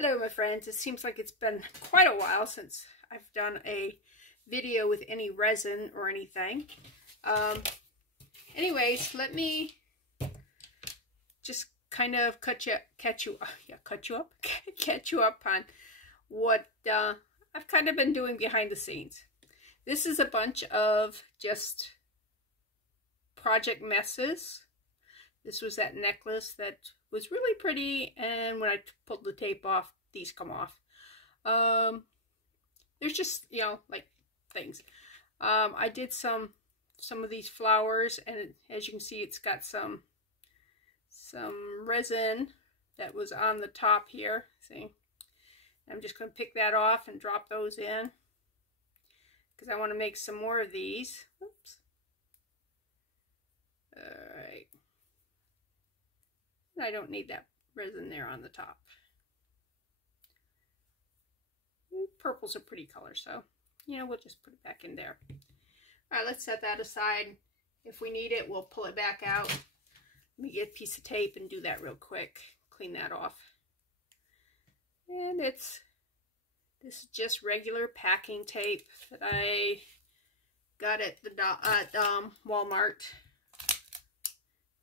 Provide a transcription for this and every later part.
Hello my friends, it seems like it's been quite a while since I've done a video with any resin or anything. Anyways, let me just kind of catch you up on what I've kind of been doing behind the scenes. This is a bunch of just project messes. This was that necklace that was really pretty, and when I pulled the tape off, these come off. There's just, you know, like things. I did some of these flowers, and as you can see, it's got some resin that was on the top here. See, I'm just going to pick that off and drop those in because I want to make some more of these. Oops. All right. I don't need that resin there on the top. Purple's a pretty color, so, you know, we'll just put it back in there. All right, let's set that aside. If we need it, we'll pull it back out. Let me get a piece of tape and do that real quick. Clean that off. And this is just regular packing tape that I got at the Walmart.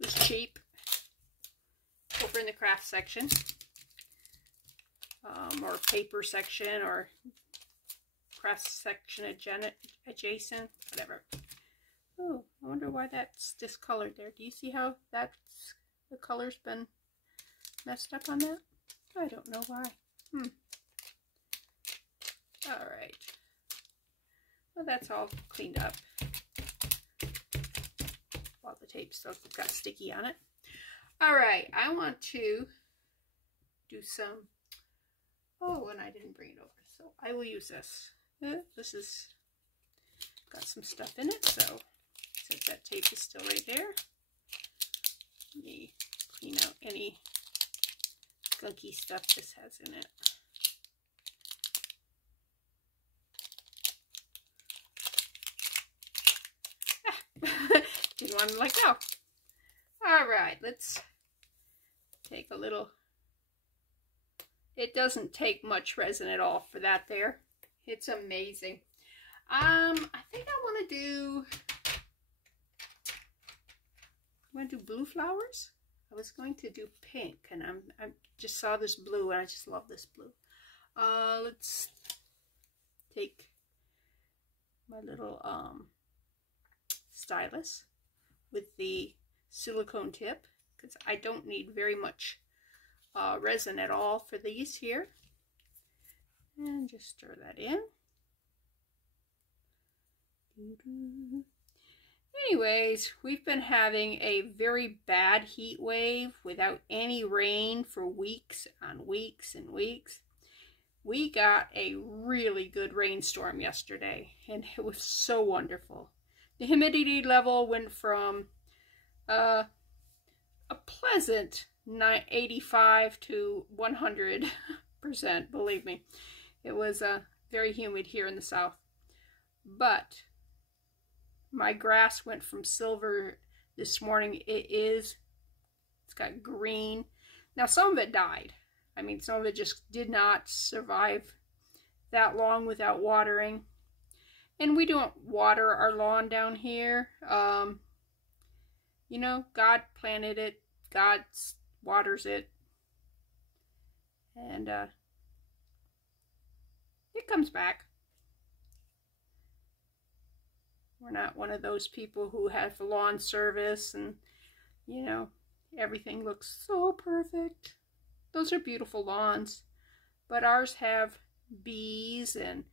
It was cheap. Over in the craft section, or paper section, or craft section adjacent, whatever. Oh, I wonder why that's discolored there. Do you see how the color's been messed up on that? I don't know why. Alright. Well, that's all cleaned up. While the tape still got sticky on it. Alright, I want to do some, oh, and I didn't bring it over, so I will use this. This is got some stuff in it, so since that tape is still right there, let me clean out any gunky stuff this has in it. Didn't want to let go. Alright, let's take a little. It doesn't take much resin at all for that there. It's amazing. I think I want to do blue flowers. I was going to do pink, and I just saw this blue, and I just love this blue. Let's take my little stylus with the silicone tip, because I don't need very much resin at all for these here, and just stir that in. Anyways, we've been having a very bad heat wave without any rain for weeks on weeks and weeks. We got a really good rainstorm yesterday, and it was so wonderful. The humidity level went from a pleasant 85 to 100%, believe me. It was very humid here in the south. But my grass went from silver this morning. It's got green. Now some of it died. I mean, some of it just did not survive that long without watering. And we don't water our lawn down here. You know, God planted it, God waters it, and it comes back. We're not one of those people who have lawn service and, you know, everything looks so perfect. Those are beautiful lawns, but ours have bees and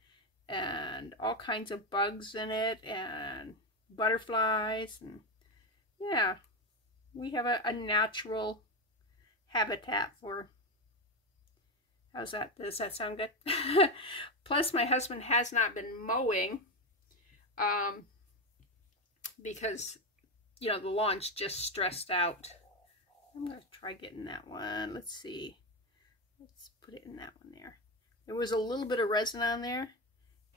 all kinds of bugs in it, and butterflies, and yeah, we have a natural habitat for. How's that? Does that sound good? Plus, my husband has not been mowing because, you know, the lawn's just stressed out. I'm going to try getting that one. Let's see. Let's put it in that one there. There was a little bit of resin on there,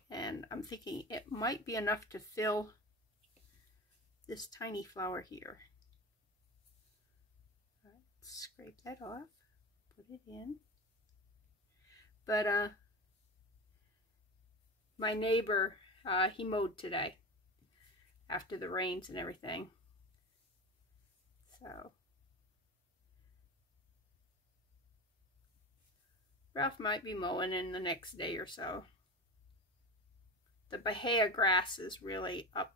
and I'm thinking it might be enough to fill this tiny flower here. All right, scrape that off, put it in. But my neighbor, he mowed today after the rains and everything. So Ralph might be mowing in the next day or so. The Bahia grass is really up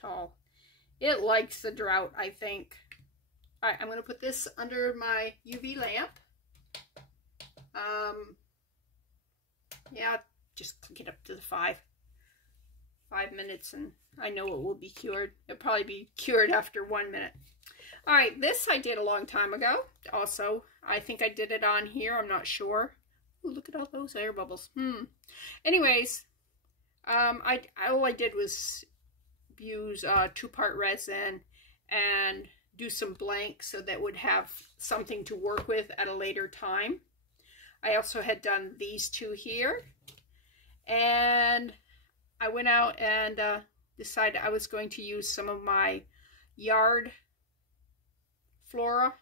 tall. It likes the drought, I think. All right, I'm going to put this under my UV lamp. Yeah, just click it up to the 5 minutes, and I know it will be cured. It'll probably be cured after 1 minute. All right, this I did a long time ago. Also, I think I did it on here. I'm not sure. Ooh, look at all those air bubbles. Anyways, all I did was use 2-part resin and do some blanks so that would have something to work with at a later time. I also had done these two here, and I went out and decided I was going to use some of my yard flora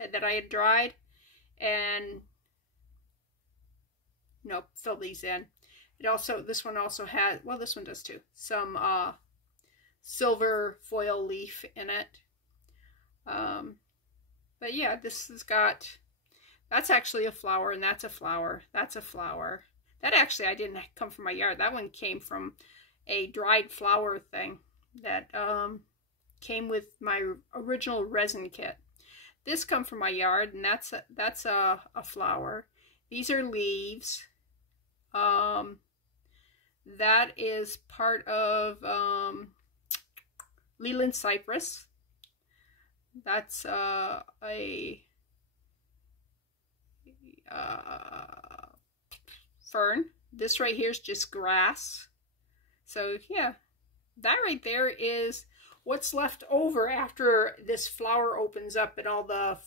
that I had dried and fill these in. This one also has, well, this one does too, some silver foil leaf in it. But yeah, this has got, that's actually a flower, and that's a flower. That's a flower. That actually, I didn't come from my yard. That one came from a dried flower thing that came with my original resin kit. This come from my yard, and that's a flower. These are leaves. That is part of Leland cypress. That's a fern. This right here is just grass. So yeah, that right there is what's left over after this flower opens up and all the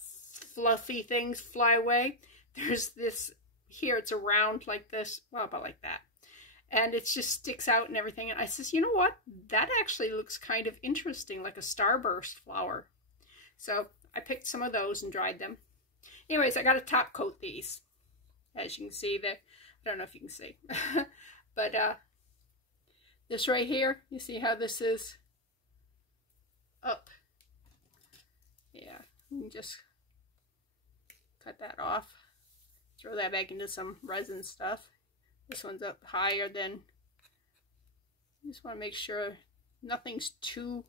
fluffy things fly away. There's this here, it's a round like this, well, about like that, and it just sticks out and everything. And I says, you know what, that actually looks kind of interesting, like a starburst flower. So I picked some of those and dried them. Anyways, I got to top coat these. As you can see there, I don't know if you can see, but this right here, you see how this is up? Yeah, you can just cut that off. Throw that back into some resin stuff. This one's up higher than, just want to make sure nothing's too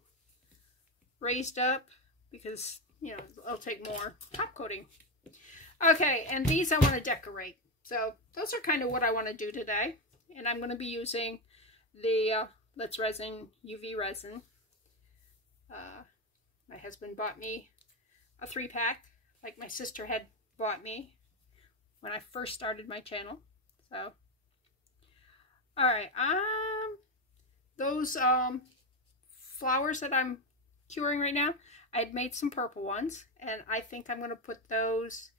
raised up, because, you know, it'll take more top coating. Okay, and these I want to decorate. So those are kind of what I want to do today. And I'm going to be using the Let's Resin UV resin. My husband bought me a 3-pack, like my sister had bought me when I first started my channel. So, all right, those flowers that I'm curing right now, I had made some purple ones, and I think I'm going to put those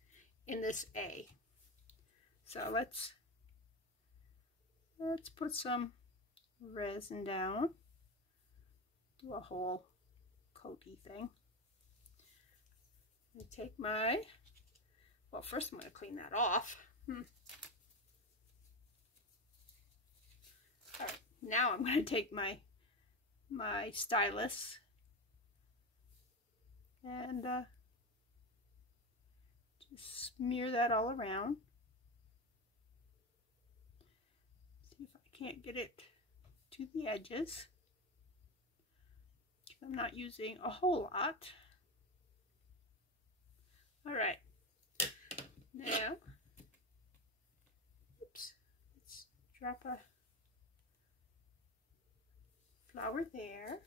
in this A. So let's put some resin down. Do a whole coaty thing. I'm going to take my, well, first I'm going to clean that off. All right, now I'm going to take my stylus and just smear that all around. See if I can't get it to the edges. I'm not using a whole lot. All right, now, oops, let's drop a flower there.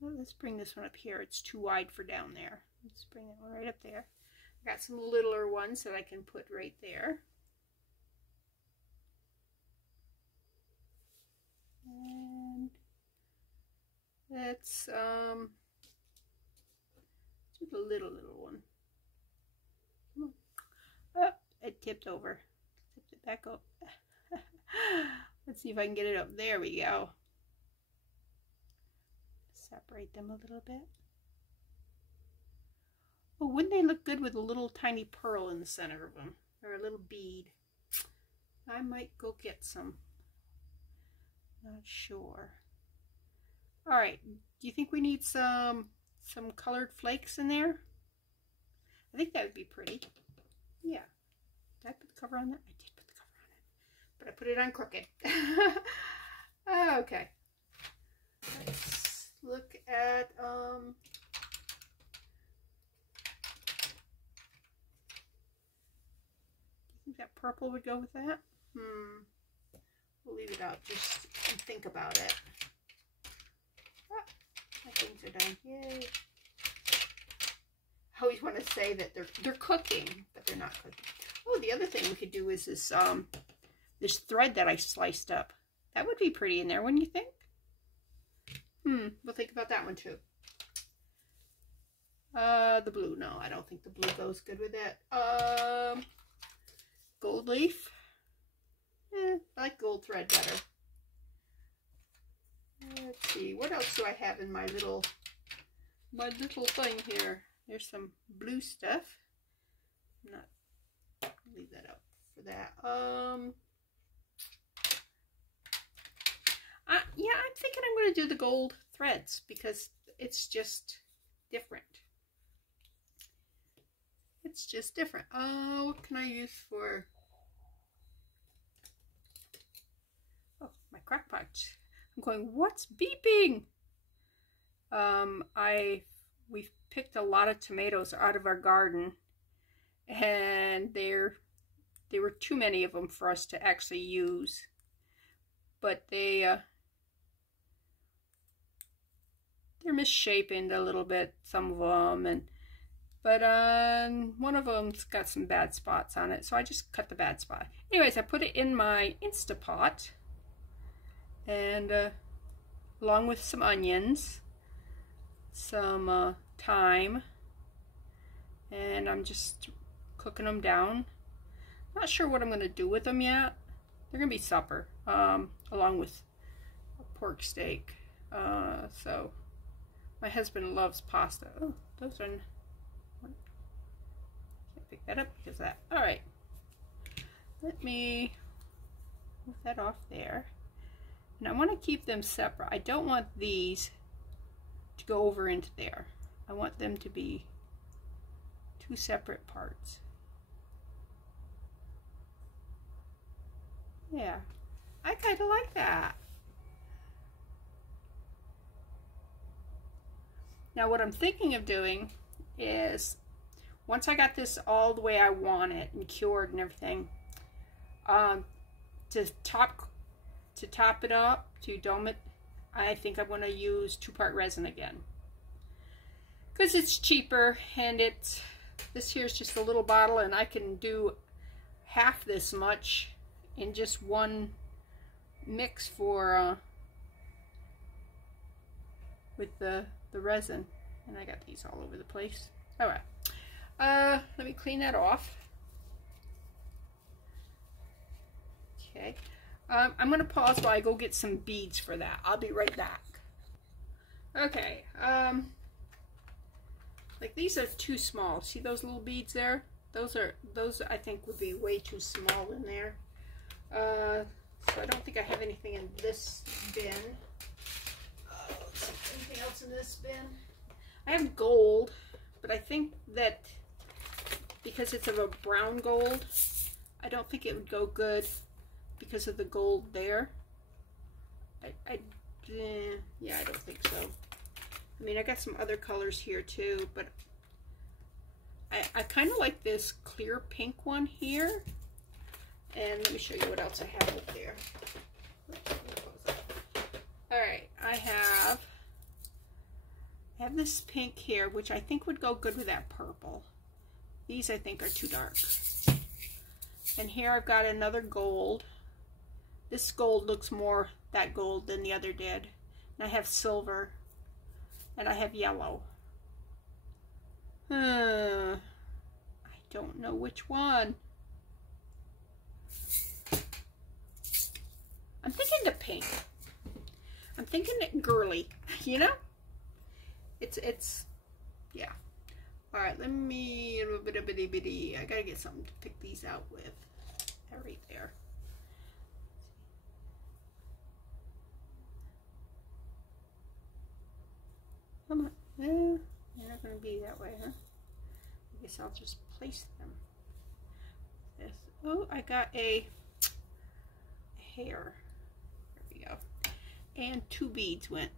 Well, let's bring this one up here. It's too wide for down there. Let's bring that one right up there. I got some littler ones that I can put right there. And let's do the little one. Come on. Oh, it tipped over. Tipped it back up. Let's see if I can get it up. There we go. Separate them a little bit. Oh, wouldn't they look good with a little tiny pearl in the center of them? Or a little bead. I might go get some. Not sure. All right, do you think we need some colored flakes in there? I think that would be pretty. Yeah. Did I put the cover on that? I did put the cover on it, but I put it on crooked. Okay. Let's look at do you think that purple would go with that? We'll leave it out just and think about it. Ah, my things are done. Yay. I always want to say that they're cooking, but they're not cooking. Oh, the other thing we could do is this this thread that I sliced up. That would be pretty in there, wouldn't you think? We'll think about that one too. The blue. No, I don't think the blue goes good with it. Gold leaf. I like gold thread better. Let's see, what else do I have in my little thing here? There's some blue stuff. Leave that out for that. Yeah, I'm thinking I'm going to do the gold threads because it's just different. It's just different. What can I use for? Oh, my crock pot. I'm going, what's beeping? We've picked a lot of tomatoes out of our garden, and there were too many of them for us to actually use. But they're misshapen a little bit, some of them, but one of them's got some bad spots on it, so I just cut the bad spot. Anyways, I put it in my Instapot, and along with some onions, some thyme, and I'm just cooking them down. Not sure what I'm going to do with them yet. They're going to be supper, along with a pork steak. So my husband loves pasta. Oh, those are, can't pick that up because of that. All right, let me move that off there. And I want to keep them separate. I don't want these to go over into there. I want them to be two separate parts. Yeah, I kind of like that. Now what I'm thinking of doing is, once I got this all the way I want it and cured and everything, to top it up, to dome it, I think I'm going to use 2-part resin again. Because it's cheaper, and this here's just a little bottle, and I can do half this much in just one mix for with the resin. And I got these all over the place. All right, let me clean that off. Okay, I'm gonna pause while I go get some beads for that. I'll be right back. Okay, like these are too small. See those little beads there? Those I think would be way too small in there. So I don't think I have anything in this bin. Let's see, anything else in this bin? I have gold, but I think that because it's of a brown gold, I don't think it would go good because of the gold there. Yeah, I don't think so. I mean, I got some other colors here too, but I kind of like this clear pink one here. And let me show you what else I have up there. All right, I have this pink here, which I think would go good with that purple. These I think are too dark. And here I've got another gold. This gold looks more that gold than the other did. And I have silver. And I have yellow. I don't know which one. I'm thinking the pink. I'm thinking it girly, you know? It's yeah. All right, let me, a little bit of bitty bitty. I gotta get something to pick these out with. They're right there. Come on. No, they're not gonna be that way, huh? I guess I'll just place them. This. Oh, I got a hair. There we go. And 2 beads went.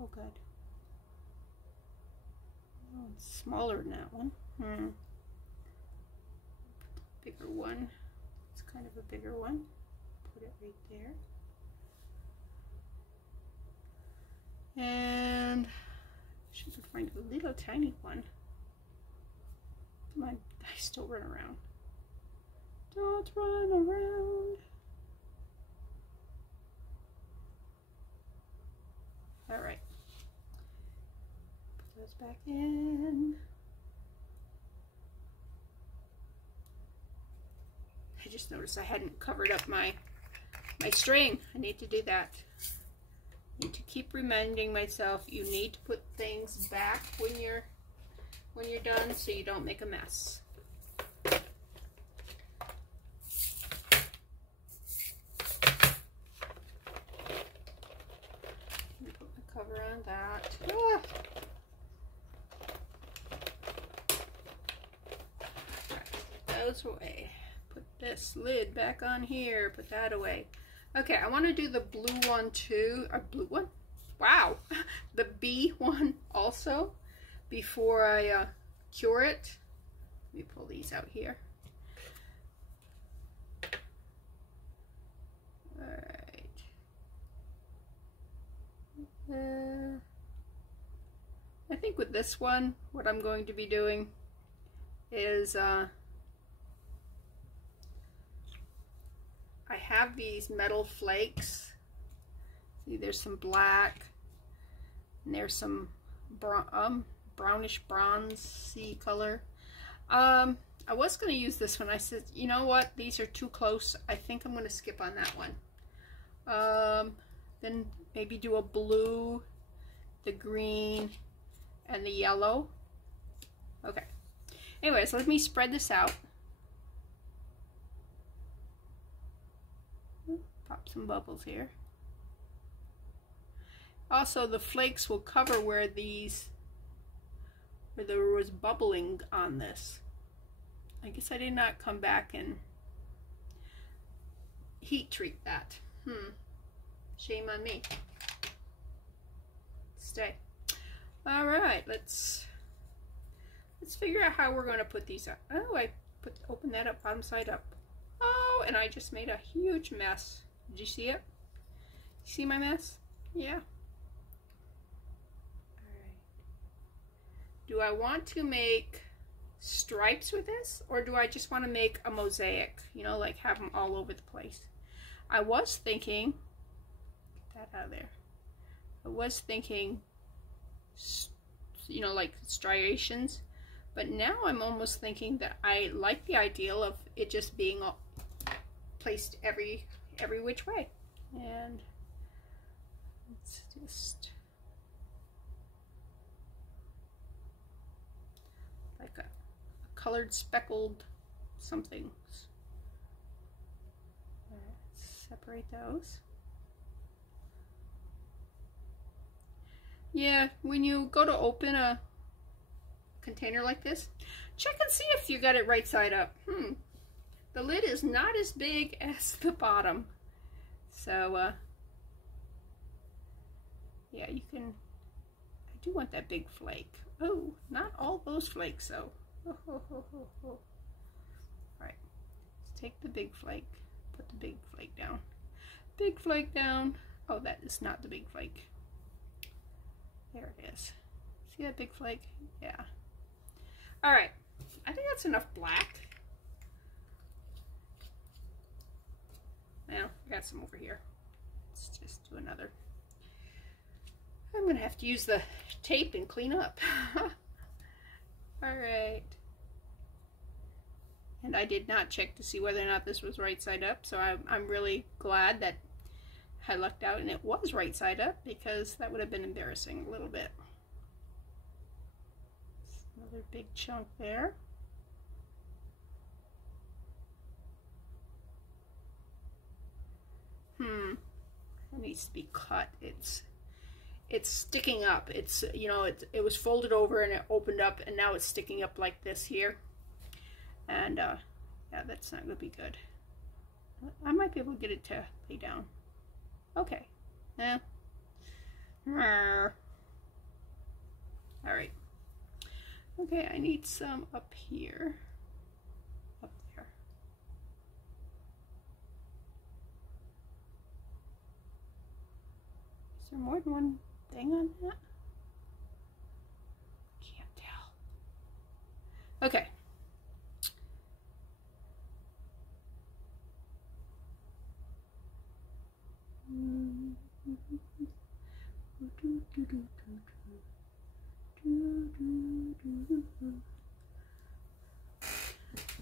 Oh, good. Oh, it's smaller than that one. Bigger one. It's kind of a bigger one. Put it right there. And I should find a little tiny one. Come on, I still run around. Don't run around. All right. Put those back in. I just noticed I hadn't covered up my string. I need to do that. I need to keep reminding myself you need to put things back when you're done so you don't make a mess. Put my cover on that. Ah. Those away. Put this lid back on here. Put that away. Okay, I want to do the blue one too. A blue one? Wow. The B one also before I cure it. Let me pull these out here. All right. I think with this one, what I'm going to be doing is I have these metal flakes. See, there's some black, and there's some brownish bronzy color. I was going to use this one. I said, you know what? These are too close. I think I'm going to skip on that one. Then maybe do a blue, the green, and the yellow. Okay. Anyways, let me spread this out. Pop some bubbles here. Also, the flakes will cover where there was bubbling on this. I guess I did not come back and heat treat that. Shame on me. Stay. All right, let's figure out how we're going to put these up. Oh, I open that up bottom side up. Oh, and I just made a huge mess. Did you see it? See my mess? Yeah. Alright. Do I want to make stripes with this? Or do I just want to make a mosaic? You know, like have them all over the place. I was thinking, get that out of there. I was thinking, you know, like striations. But now I'm almost thinking that I like the ideal of it just being all placed every which way. And let's just like a colored speckled something. Let's separate those. Yeah, when you go to open a container like this, check and see if you got it right side up. The lid is not as big as the bottom. So, yeah, you can, I do want that big flake. Oh, not all those flakes though. All right, let's take the big flake, put the big flake down. Big flake down. Oh, that is not the big flake. There it is. See that big flake? Yeah. All right, I think that's enough black. Now, I got some over here. Let's just do another. I'm going to have to use the tape and clean up. All right. And I did not check to see whether or not this was right side up, so I'm really glad that I lucked out and it was right side up, because that would have been embarrassing a little bit. Another Another big chunk there. It needs to be cut. It's sticking up. It's, you know, it was folded over and it opened up, and now it's sticking up like this here. And yeah, that's not gonna be good. I might be able to get it to lay down. Okay. Yeah. All right. Okay, I need some up here. Up there. Is there more than one thing on that? Can't tell. Okay.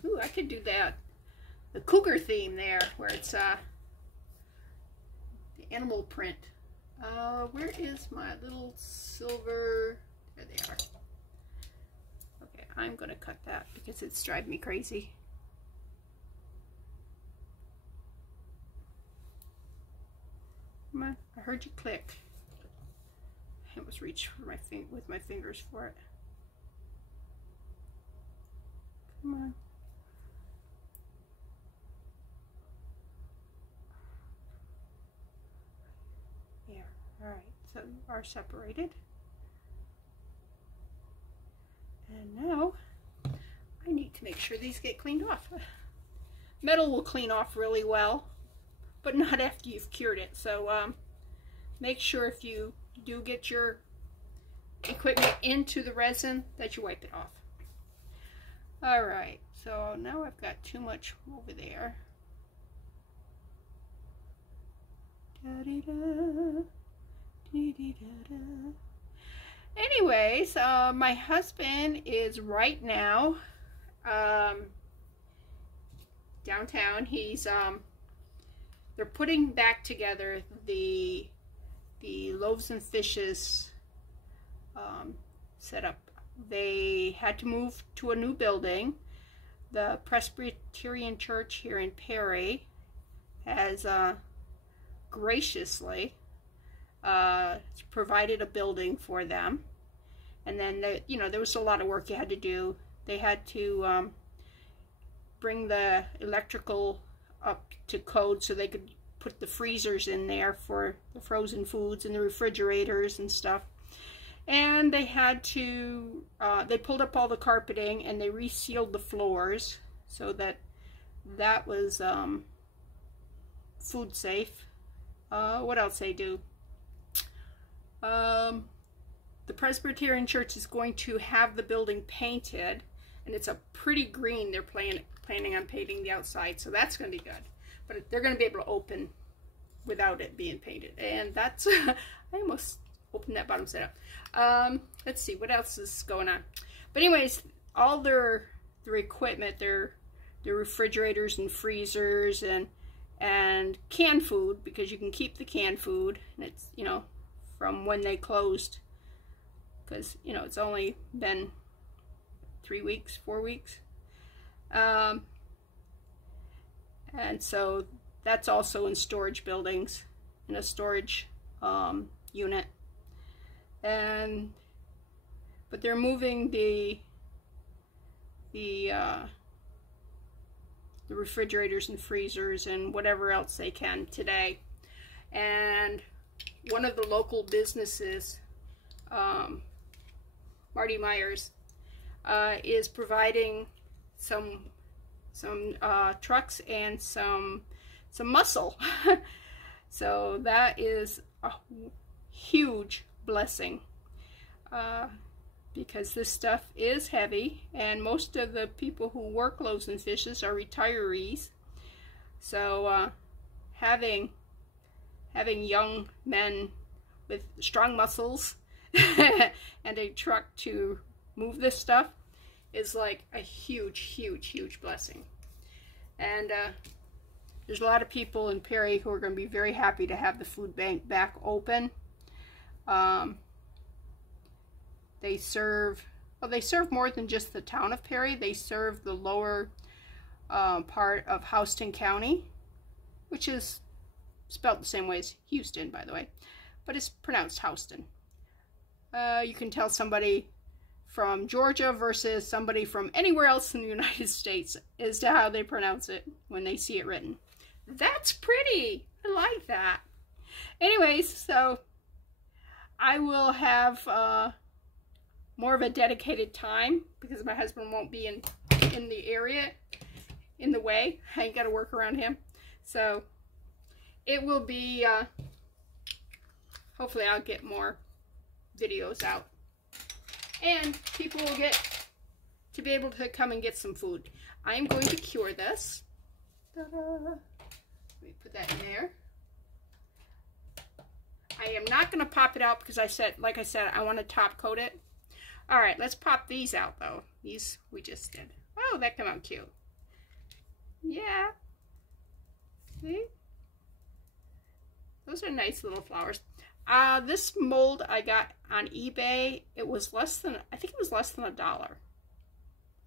Ooh, I could do that. The cougar theme there, where it's the animal print. Where is my little silver? There they are. Okay, I'm gonna cut that because it's driving me crazy. Come on, I heard you click. I almost reached for my with my fingers for it. Come on. There. All right. So you are separated. And now I need to make sure these get cleaned off. Metal will clean off really well, but not after you've cured it. So make sure if you do get your equipment into the resin that you wipe it off. Alright, so now I've got too much over there. Anyways, my husband is right now downtown. He's they're putting back together the loaves and fishes setup. They had to move to a new building. The Presbyterian Church here in Perry has graciously provided a building for them. And then, you know, there was a lot of work you had to do. They had to bring the electrical up to code so they could put the freezers in there for the frozen foods and the refrigerators and stuff. And they had to, they pulled up all the carpeting and they resealed the floors so that that was food safe. What else they do? The Presbyterian Church is going to have the building painted, and it's a pretty green. They're planning on painting the outside, so that's going to be good. But they're going to be able to open without it being painted, and that's I almost opened that bottom side up. Let's see what else is going on. But anyways, all their equipment, their refrigerators and freezers and canned food, because you can keep the canned food, and it's, you know, from when they closed, because, you know, it's only been 3 weeks, 4 weeks. And so that's also in storage buildings, in a storage unit. But they're moving the refrigerators and freezers and whatever else they can today. And one of the local businesses, Marty Myers, is providing some trucks and some muscle. So that is a huge blessing, because this stuff is heavy, and most of the people who work loaves and fishes are retirees. So having young men with strong muscles and a truck to move this stuff is like a huge blessing. And there's a lot of people in Perry who are going to be very happy to have the food bank back open. They serve Well, they serve more than just the town of Perry. They serve the lower part of Houston County, which is spelled the same way as Houston, by the way, but it's pronounced Houston. You can tell somebody from Georgia versus somebody from anywhere else in the United States as to how they pronounce it when they see it written. That's pretty. I like that. Anyways, so I will have more of a dedicated time because my husband won't be in the area, in the way. I ain't got to work around him. So it will be, hopefully I'll get more videos out. And people will get to be able to come and get some food. I am going to cure this. Ta-da. Let me put that in there. I am not going to pop it out because like I said, I want to top coat it. All right, let's pop these out though. These we just did. Oh, that came out cute. Yeah. See? Those are nice little flowers. This mold I got on eBay. It was less than, I think it was less than $1.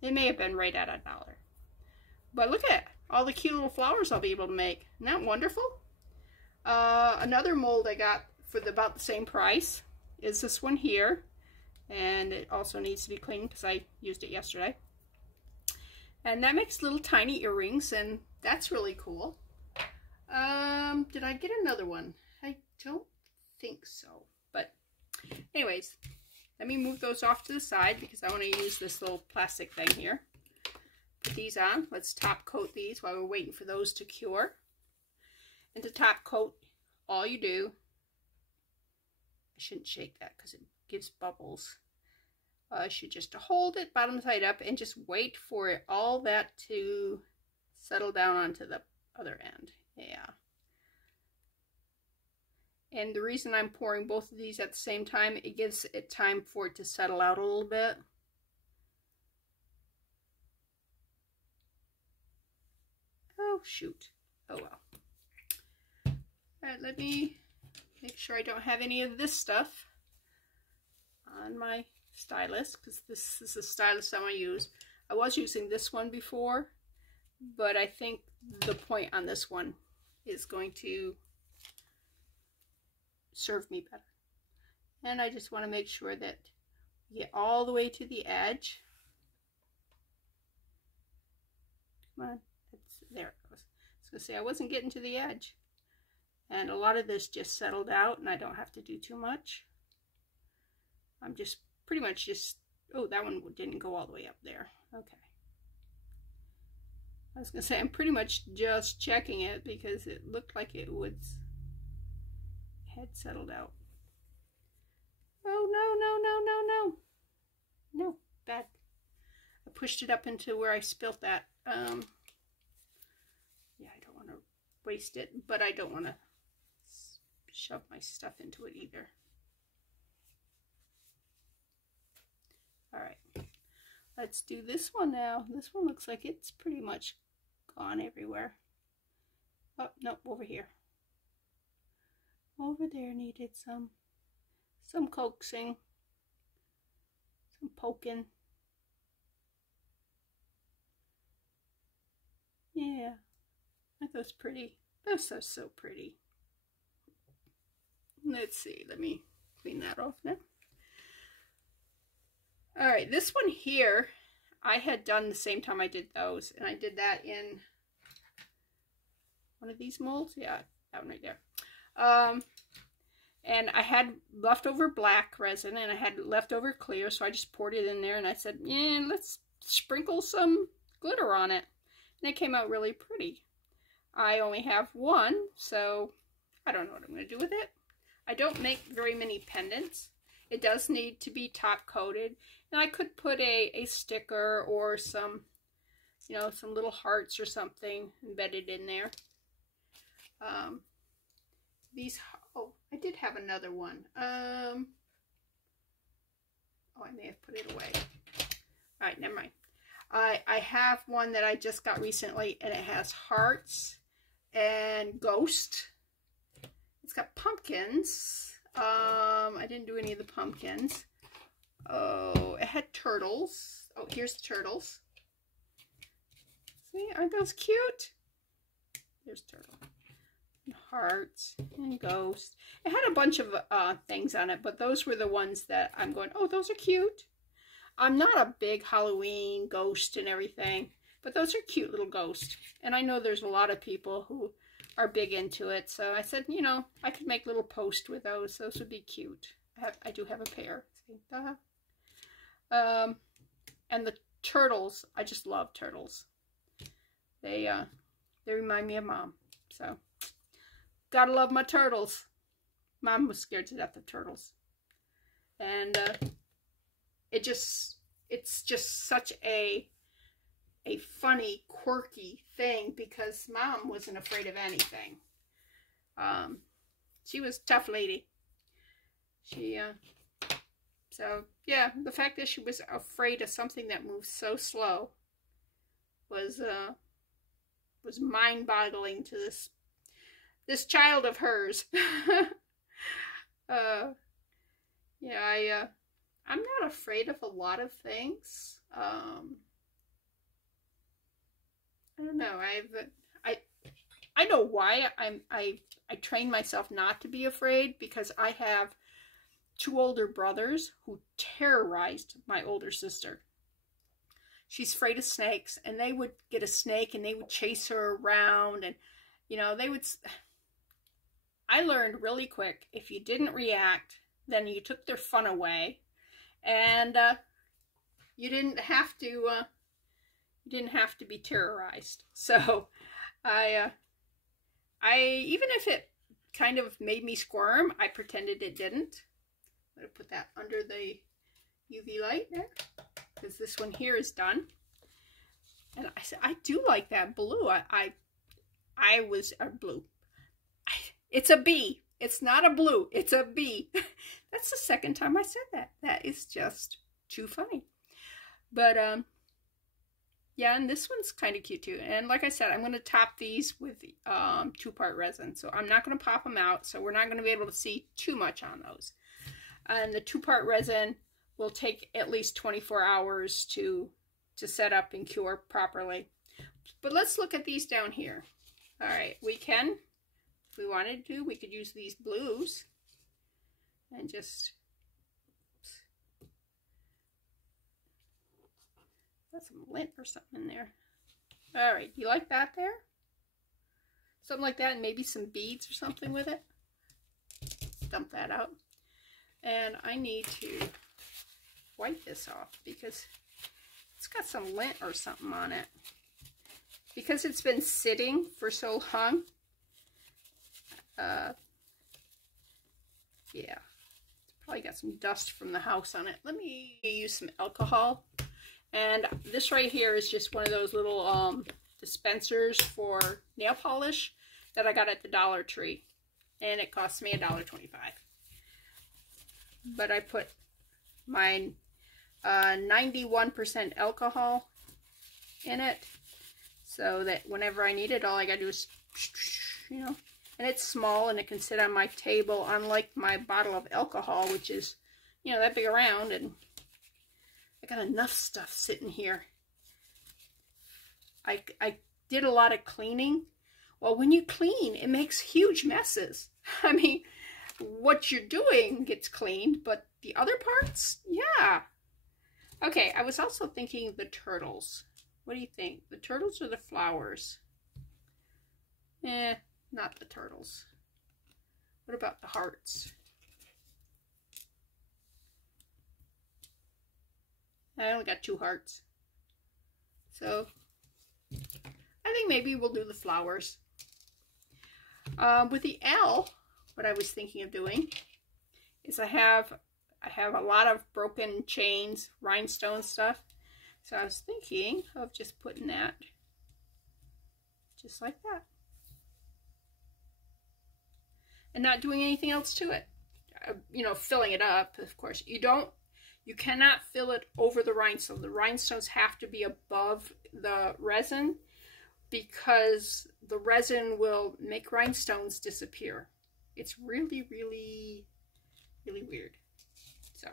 It may have been right at $1. But look at all the cute little flowers I'll be able to make. Isn't that wonderful? Another mold I got for about the same price is this one here. And it also needs to be cleaned because I used it yesterday. And that makes little tiny earrings, and that's really cool. Did I get another one? I don't think so. But anyways, let me move those off to the side because I want to use this little plastic thing here. Put these on. Let's top coat these while we're waiting for those to cure. And to top coat, all you do, I shouldn't shake that because it gives bubbles. I should just hold it bottom side up and just wait for it, all that to settle down onto the other end. Yeah. And the reason I'm pouring both of these at the same time, it gives it time for it to settle out a little bit. Oh, shoot. Oh, well. All right, let me make sure I don't have any of this stuff on my stylus, because this is a stylus I want to use. I was using this one before, but I think the point on this one is going to serve me better. And I just want to make sure that we get all the way to the edge. Come on, there it goes. I was going to say I wasn't getting to the edge. And a lot of this just settled out and I don't have to do too much. I'm just pretty much just, oh, that one didn't go all the way up there. Okay. I was going to say I'm pretty much just checking it because it looked like it had settled out. Oh, no. No, bad. I pushed it up into where I spilt that. Yeah, I don't want to waste it, but I don't want to shove my stuff into it either. All right, let's do this one now. This one looks like it's pretty much gone everywhere. Oh, no, over here. Over there needed some coaxing, some poking. Yeah, that was pretty. Those are so pretty. Let's see, let me clean that off now. All right, this one here, I had done the same time I did those, and I did that in one of these molds. Yeah, that one right there. And I had leftover black resin, and I had leftover clear, so I just poured it in there, and I said, yeah, let's sprinkle some glitter on it. And it came out really pretty. I only have one, so I don't know what I'm going to do with it. I don't make very many pendants. It does need to be top coated. And I could put a sticker or some, you know, some little hearts or something embedded in there. Oh, I did have another one. Oh, I may have put it away. All right, never mind. I have one that I just got recently, and it has hearts and ghost. It's got pumpkins. I didn't do any of the pumpkins. Oh, it had turtles. Oh, here's the turtles. See, aren't those cute? There's turtle. And hearts and ghosts. It had a bunch of things on it, but those were the ones that I'm going, oh, those are cute. I'm not a big Halloween ghost and everything, but those are cute little ghosts. And I know there's a lot of people who are big into it. So I said, you know, I could make little posts with those. Those would be cute. I do have a pair. See, and the turtles, I just love turtles. They remind me of Mom. So, gotta love my turtles. Mom was scared to death of turtles. And it's just such a funny, quirky thing because Mom wasn't afraid of anything. She was a tough lady. So yeah, the fact that she was afraid of something that moves so slow was mind-boggling to this child of hers. Yeah, I'm not afraid of a lot of things. I don't know. I know why I train myself not to be afraid, because I have 2 older brothers who terrorized my older sister. She's afraid of snakes, and they would get a snake and they would chase her around, and you know, I learned really quick, if you didn't react, then you took their fun away, and you didn't have to be terrorized. So I even if it kind of made me squirm, I pretended it didn't. I'm going to put that under the UV light there, because this one here is done. And I said, I do like that blue. I was a blue. It's a B. It's not a blue. It's a B. That's the second time I said that. That is just too funny. But yeah, and this one's kind of cute too. And like I said, I'm going to top these with 2-part resin. So I'm not going to pop them out. So we're not going to be able to see too much on those. And the 2-part resin will take at least 24 hours to set up and cure properly. But let's look at these down here. All right, we can, if we wanted to, we could use these blues and just got some lint or something in there. All right, you like that there? Something like that, and maybe some beads or something with it. Dump that out. And I need to wipe this off because it's got some lint or something on it. Because it's been sitting for so long. Yeah. It's probably got some dust from the house on it. Let me use some alcohol. And this right here is just one of those little dispensers for nail polish that I got at the Dollar Tree. And it cost me $1.25. But I put my 91% alcohol in it, so that whenever I need it, all I gotta do is, you know, and it's small and it can sit on my table, unlike my bottle of alcohol, which is, you know, that big around, and I got enough stuff sitting here. I did a lot of cleaning. Well, when you clean, it makes huge messes. I mean, what you're doing gets cleaned, but the other parts, yeah. Okay, I was also thinking the turtles. What do you think? The turtles or the flowers? Not the turtles. What about the hearts? I only got 2 hearts. So, I think maybe we'll do the flowers. With the L, what I was thinking of doing is I have a lot of broken chains, rhinestone stuff. So I was thinking of just putting that just like that. And not doing anything else to it. You know, filling it up, of course. You cannot fill it over the rhinestone. The rhinestones have to be above the resin, because the resin will make rhinestones disappear. It's really, really, really weird. So,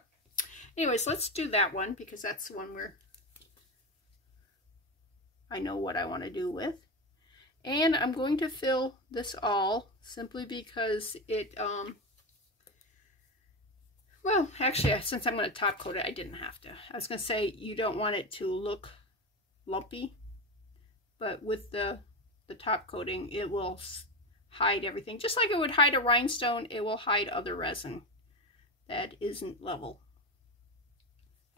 Anyways, let's do that one because that's the one where I know what I want to do with. And I'm going to fill this all simply because it, well, actually, since I'm going to top coat it, I didn't have to. I was going to say you don't want it to look lumpy, but with the top coating, it will hide everything. Just like it would hide a rhinestone, it will hide other resin that isn't level.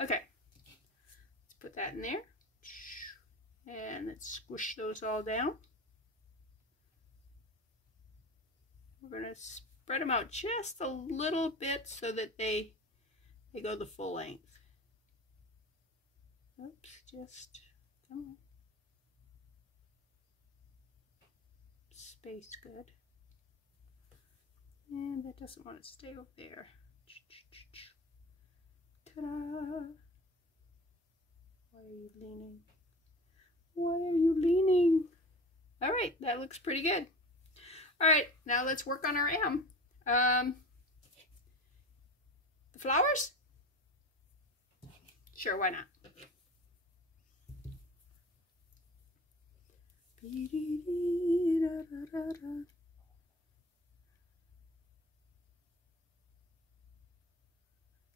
Okay, let's put that in there. And let's squish those all down. We're going to spread them out just a little bit so that they go the full length. Oops, just, come on. Space good. And that doesn't want to stay over there. Ta-da! Why are you leaning? Why are you leaning? All right, that looks pretty good. All right, now let's work on our M. The flowers? Sure, why not?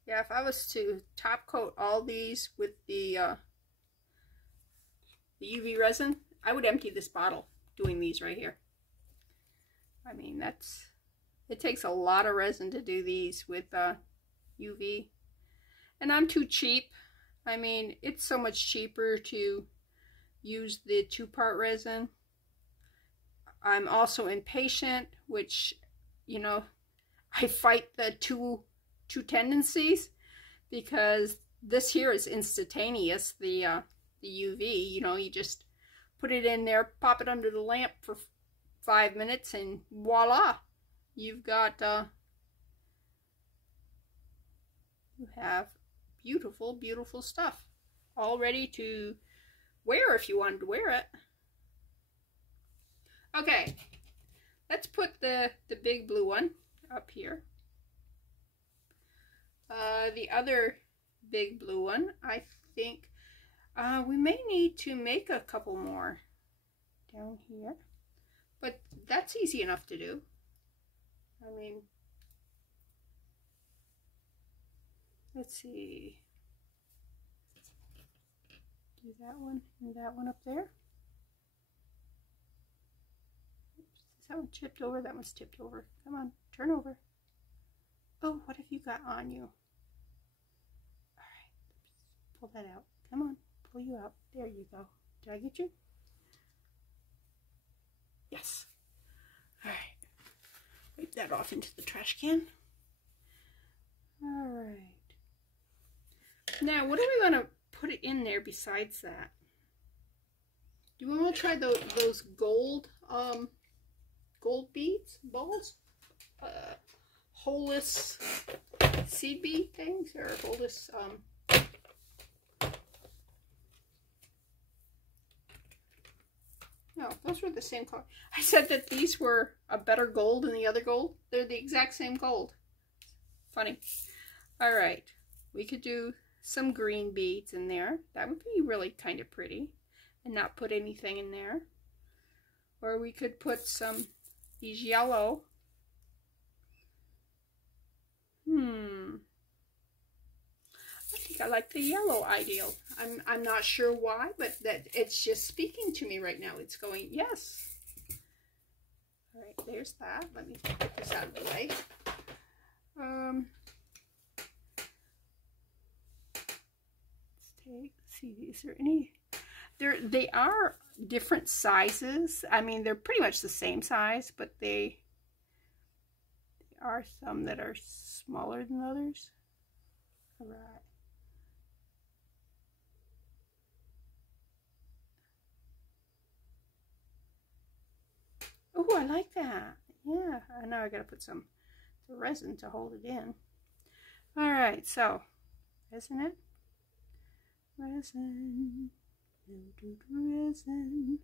Yeah, if I was to top coat all these with the UV resin, I would empty this bottle doing these right here. I mean, it takes a lot of resin to do these with UV. And I'm too cheap. I mean, it's so much cheaper to use the 2-part resin. I'm also impatient, which, you know, I fight the two tendencies because this here is instantaneous, the UV, you know, you just put it in there, pop it under the lamp for 5 minutes, and voila, you've got, you have beautiful, beautiful stuff all ready to wear if you wanted to wear it. Okay, let's put the big blue one up here. The other big blue one, I think we may need to make a couple more down here, but that's easy enough to do. I mean, let's see, do that one and that one up there. Oops, is that one tipped over? That one's tipped over. Come on, turn over. Oh, what have you got on you? All right, pull that out. Come on, pull you out. There you go. Did I get you? Yes. All right. Wipe that off into the trash can. All right. Now, what are we going to put it in there besides that? Do you want to try those gold beads, balls? Holeless seed bead things, or holeless no, those were the same color. I said that these were a better gold than the other gold. They're the exact same gold. Funny. All right, we could do some green beads in there. That would be really kind of pretty, and not put anything in there. Or we could put these yellow. I think I like the yellow ideal. I'm not sure why, but that it's just speaking to me right now. It's going, yes. All right, there's that. Let me get this out of the way. Let's see, is there any? They are different sizes. I mean, they're pretty much the same size, but there are some that are smaller than others. All right. Oh, I like that. Yeah, I know I gotta put some resin to hold it in. All right, so, isn't it? Resin. Resin.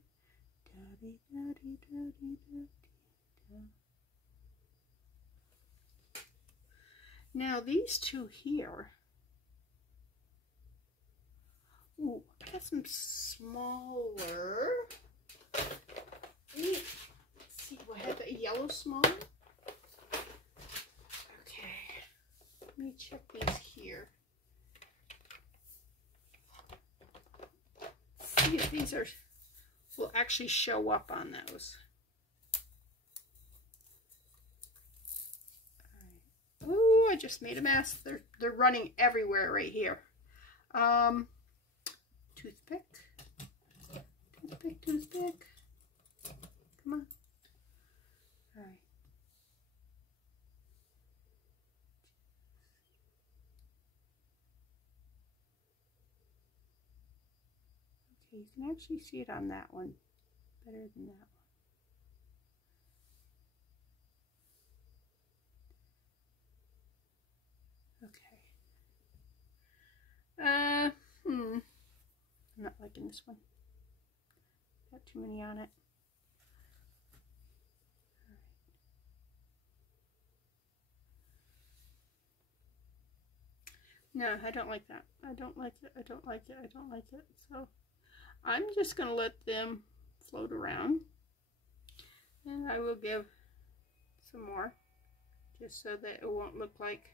Now these two here, got some smaller. Let's see, do I have a yellow small? Okay, let me check these here. See if these will actually show up on those. Oh, I just made a mess. They're running everywhere right here. Toothpick. Toothpick, toothpick. Come on. All right. Okay, you can actually see it on that one better than that one. Okay. I'm not liking this one. Got too many on it. No, I don't like that. I don't like it. I don't like it. I don't like it. So I'm just going to let them float around. And I will give some more just so that it won't look like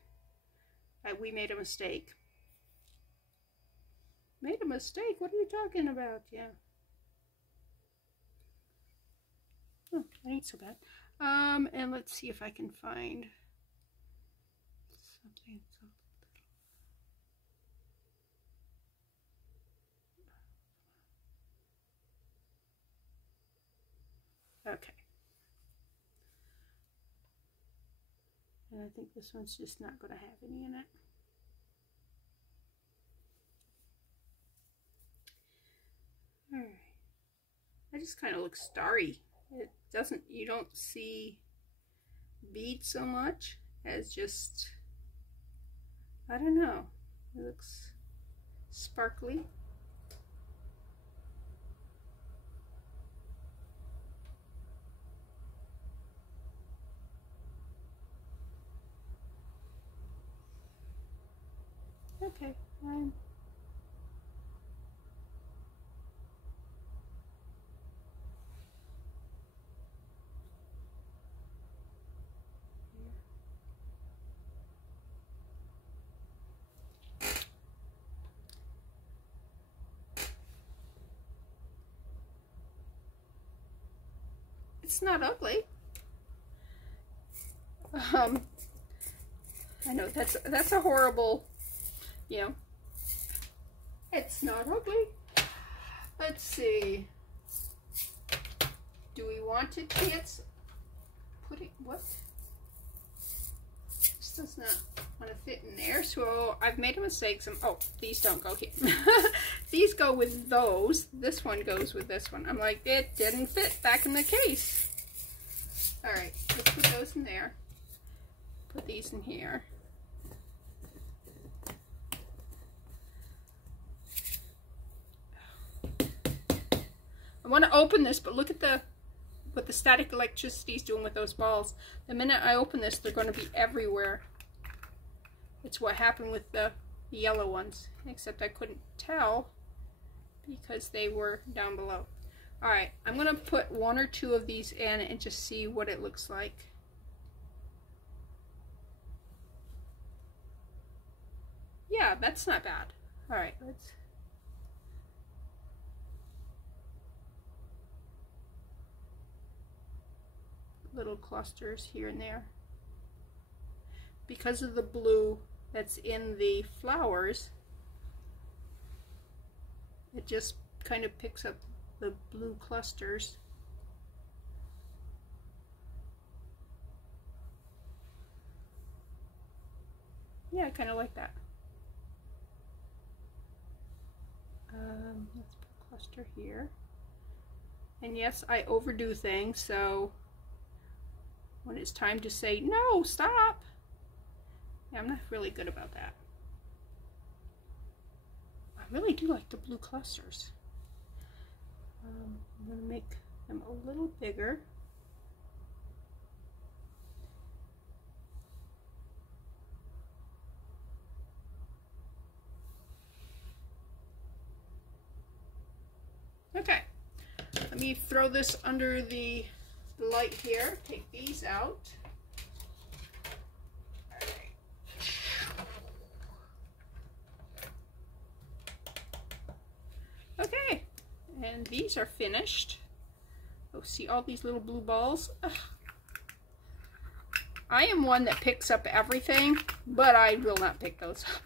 we made a mistake. Made a mistake? What are you talking about? Yeah. Oh, that ain't so bad. And let's see if I can find something. Okay. And I think this one's just not going to have any in it. Alright. That just kind of looks starry. It doesn't, you don't see beads so much as just, I don't know. It looks sparkly. Okay, it's not ugly. I know that's a horrible, you know. It's not ugly. Let's see. Do we want to put it, what? This does not want to fit in there, so I've made a mistake. Oh, these don't go here. These go with those. This one goes with this one. I'm like, it didn't fit back in the case. All right, let's put those in there. Put these in here. I want to open this, but look at what the static electricity is doing with those balls. The minute I open this, they're going to be everywhere. It's what happened with the yellow ones, except I couldn't tell because they were down below. All right, I'm going to put one or two of these in and just see what it looks like. Yeah, that's not bad. All right, let's... little clusters here and there. Because of the blue that's in the flowers, it just kind of picks up the blue clusters. Yeah, I kind of like that. Let's put a cluster here. And yes, I overdo things, so when it's time to say, no, stop. Yeah, I'm not really good about that. I really do like the blue clusters. I'm going to make them a little bigger. me throw this under the light here. Take these out. Okay, and these are finished. Oh, see all these little blue balls? Ugh. I am one that picks up everything, but I will not pick those up.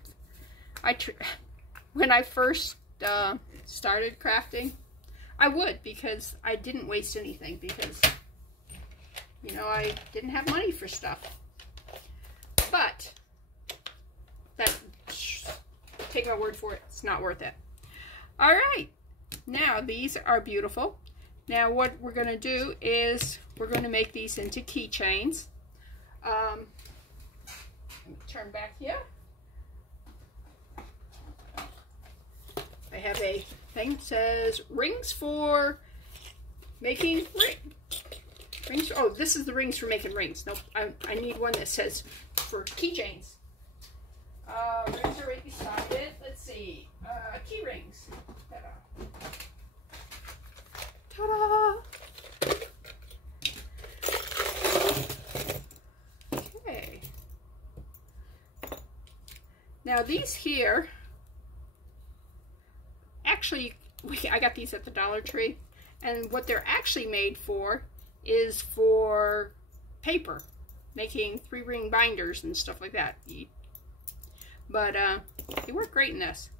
When I first started crafting, I would, because I didn't waste anything, because, you know, I didn't have money for stuff. But, take my word for it, it's not worth it. Alright, now these are beautiful. Now what we're going to do is we're going to make these into keychains. Turn back here. I have a thing that says rings for making rings. Oh, this is the rings for making rings. Nope, I need one that says for keychains. Rings are right beside it. Let's see. Key rings. Ta-da! Okay. Now these here, actually, I got these at the Dollar Tree, and what they're actually made for is for paper, making 3-ring binders and stuff like that. But they work great in this.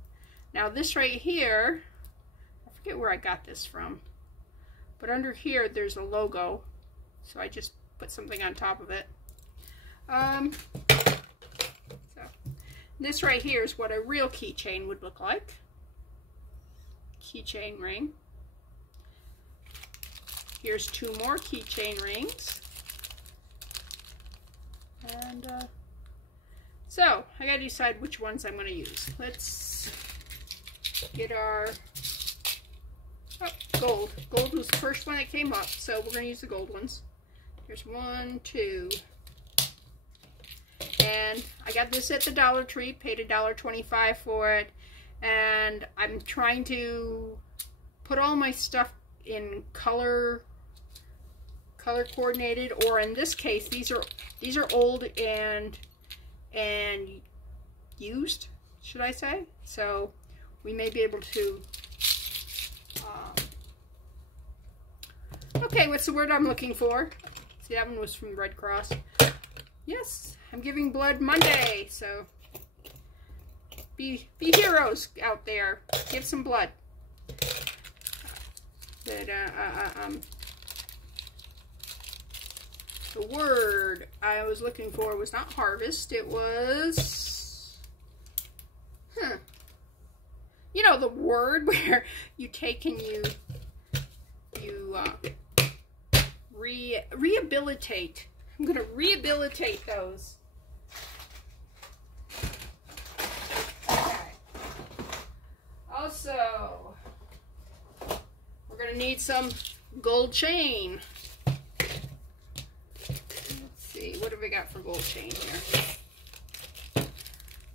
Now this right here, I forget where I got this from, but under here there's a logo, so I just put something on top of it. So this right here is what a real keychain would look like. Keychain ring. Here's 2 more keychain rings. And so I gotta decide which ones I'm going to use. Let's get our gold. Gold was the first one that came up, so we're going to use the gold ones. Here's 1, 2. And I got this at the Dollar Tree, paid $1.25 for it. And I'm trying to put all my stuff in color coordinated, or in this case, these are old and used, should I say? So we may be able to. Okay, what's the word I'm looking for? See, that one was from Red Cross. Yes, I'm giving blood Monday, so be heroes out there. Give some blood. But the word I was looking for was not harvest. It was, you know, the word where you take and you rehabilitate. I'm going to rehabilitate those. Okay. Also, we're going to need some gold chain. Let's see, what have we got for gold chain here?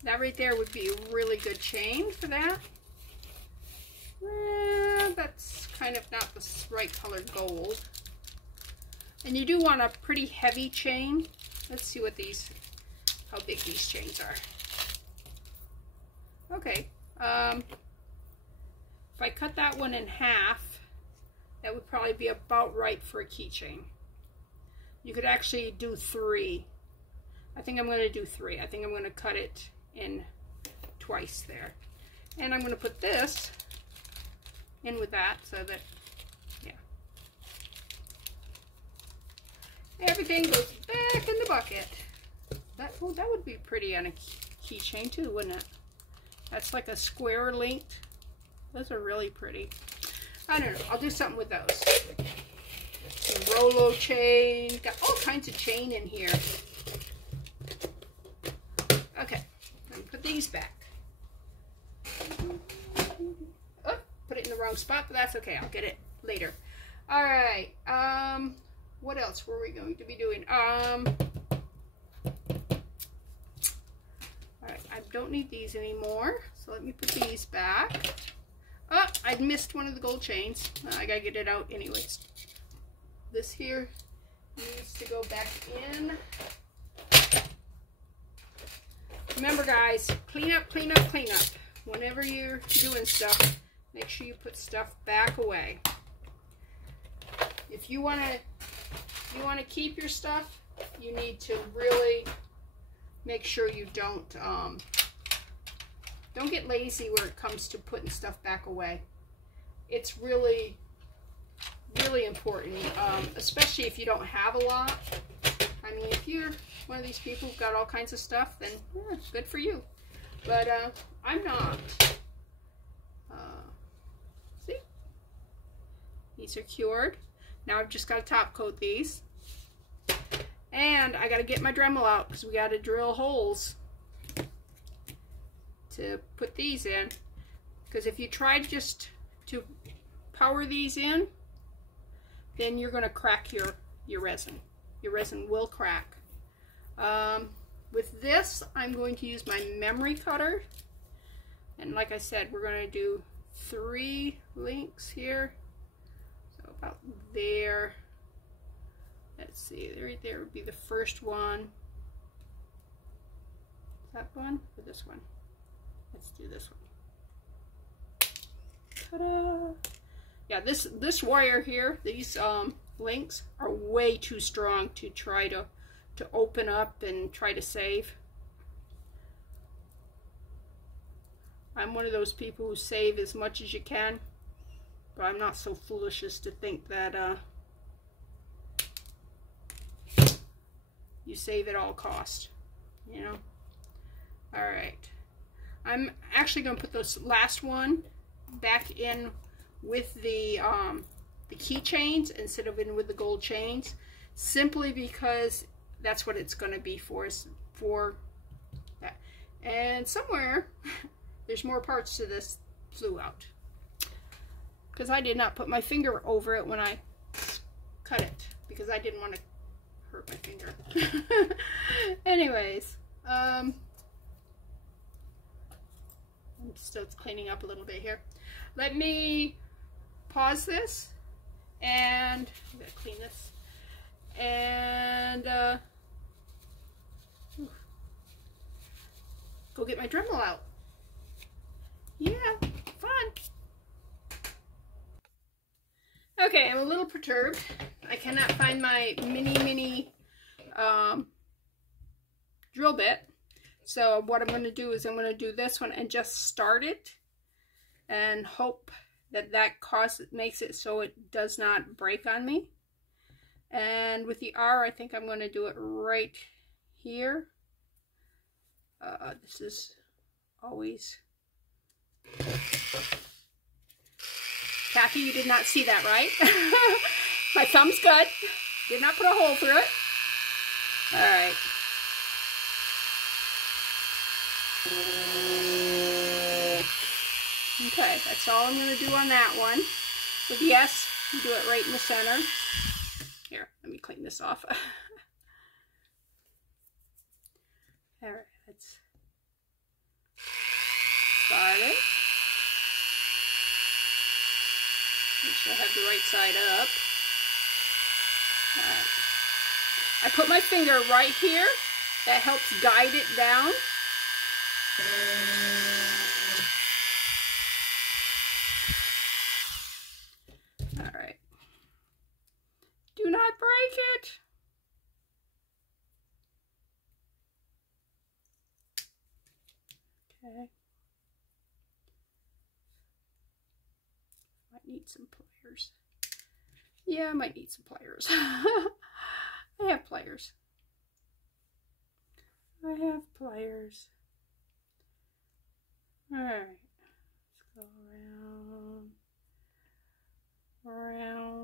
That right there would be a really good chain for that. That's kind of not the right color gold. And you do want a pretty heavy chain. Let's see what how big these chains are. Okay. If I cut that one in half, that would probably be about right for a keychain. You could actually do 3. I think I'm going to do 3. I think I'm going to cut it in twice there. And I'm going to put this in with that so that, yeah. Everything goes back in the bucket. That would be pretty on a keychain too, wouldn't it? That's like a square linked. Those are really pretty. I don't know. I'll do something with those. Some Rolo chain. Got all kinds of chain in here. Okay. Let me put these back. Oh, put it in the wrong spot, but that's okay. I'll get it later. All right. What else were we going to be doing? All right. I don't need these anymore, so let me put these back. Oh, I missed one of the gold chains. I gotta get it out anyways. This here needs to go back in. Remember guys, clean up, clean up, clean up. Whenever you're doing stuff, make sure you put stuff back away. If you wanna keep your stuff, you need to really make sure you don't get lazy when it comes to putting stuff back away. It's really, really important, especially if you don't have a lot. I mean, if you're one of these people who've got all kinds of stuff, then yeah, good for you. But I'm not. See? These are cured. Now I've just got to top coat these. And I got to get my Dremel out because we got to drill holes to put these in. Because if you try just to power these in, then you're going to crack your resin. Your resin will crack. With this, I'm going to use my memory cutter. And like I said, we're going to do 3 links here. So about there. Let's see, right there would be the first one. That one or this one? Let's do this one. Ta-da! Yeah, this wire here, these links are way too strong to try to open up and try to save. I'm one of those people who save as much as you can, but I'm not so foolish as to think that you save at all cost, you know. All right, I'm actually going to put this last one back in with the keychains instead of in with the gold chains, simply because that's what it's going to be for that. And somewhere there's more parts to this flew out because I did not put my finger over it when I cut it because I didn't want to hurt my finger. Anyways, I'm still cleaning up a little bit here. Let me pause this and I'm gonna clean this and go get my Dremel out. Yeah, fun. Okay, I'm a little perturbed. I cannot find my mini drill bit. So what I'm going to do is I'm going to do this one and just start it and hope that makes it so it does not break on me. And with the R, I think I'm going to do it right here. This is always... Kathy, you did not see that, right? My thumb's good. Did not put a hole through it. All right. Okay, that's all I'm going to do on that one. With yes, you do it right in the center. Here, let me clean this off. All right, let's start it. Make sure I have the right side up. All right. I put my finger right here. That helps guide it down. All right. Do not break it. Okay. Might need some pliers. Yeah, I might need some pliers. I have pliers. I have pliers. Alright. Let's go around,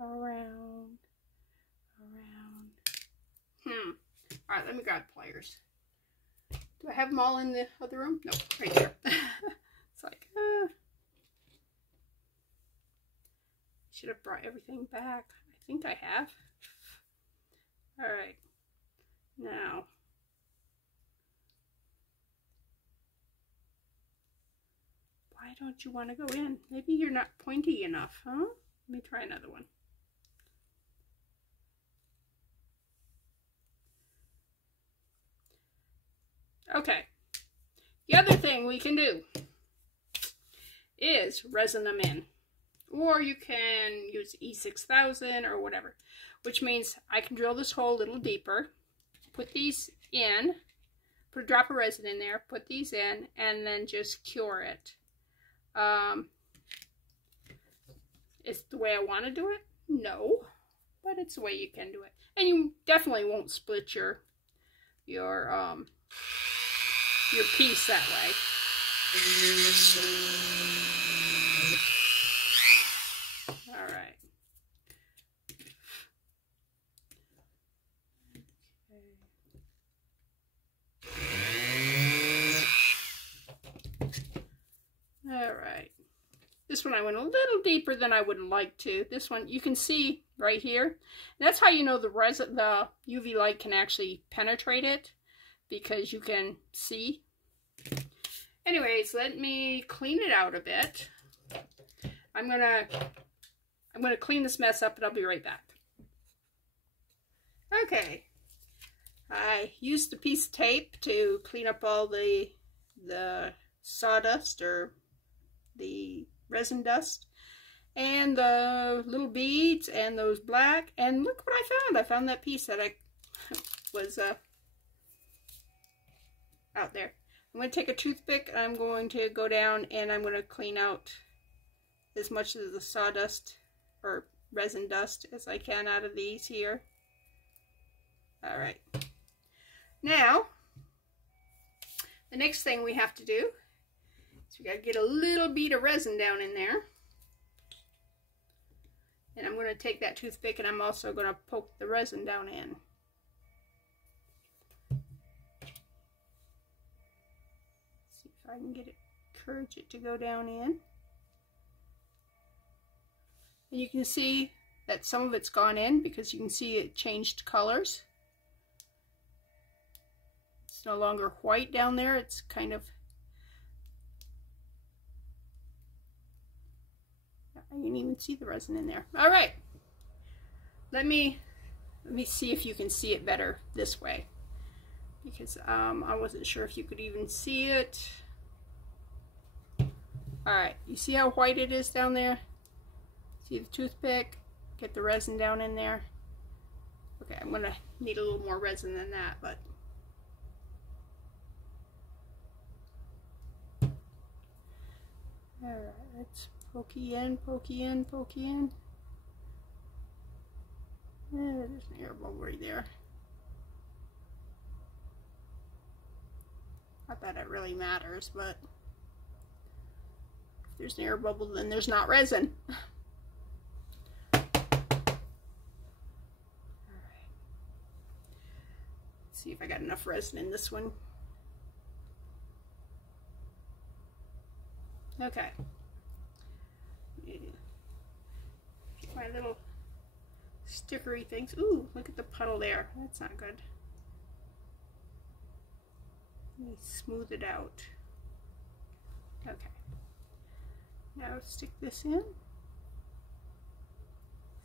around. Alright, let me grab pliers. Do I have them all in the other room? No, right there. It's like, should have brought everything back. I think I have. Alright. Now. Why don't you want to go in? Maybe you're not pointy enough, huh? Let me try another one. Okay. The other thing we can do is resin them in. Or you can use E6000 or whatever. Which means I can drill this hole a little deeper. Put these in. Put a drop of resin in there. Put these in. And then just cure it. Is the way I want to do it? No. But it's the way you can do it. And you definitely won't split your piece that way. All right. All right. This one I went a little deeper than I would like to. This one you can see right here. That's how you know the UV light can actually penetrate it, because you can see. Anyways, let me clean it out a bit. I'm gonna clean this mess up, and I'll be right back. Okay, I used a piece of tape to clean up all the sawdust or the resin dust and the little beads and those black. And look what I found! I found that piece that I was out there. I'm going to take a toothpick and I'm going to go down and I'm going to clean out as much of the sawdust or resin dust as I can out of these here. Alright. Now, the next thing we have to do is we got to get a little bead of resin down in there. And I'm going to take that toothpick and I'm also going to poke the resin down in. I can encourage it to go down in. And you can see that some of it's gone in because you can see it changed colors. It's no longer white down there, it's kind of, you can even see the resin in there. All right, let me see if you can see it better this way, because I wasn't sure if you could even see it. Alright, you see how white it is down there? See the toothpick? Get the resin down in there. Okay, I'm going to need a little more resin than that, but... Alright, let's pokey in, pokey in, pokey in. There's an air bubble right there. Not that it really matters, but... there's an air bubble, then there's not resin. All right. Let's see if I got enough resin in this one. Okay. Get my little stickery things. Ooh, look at the puddle there. That's not good. Let me smooth it out. Okay. Now stick this in.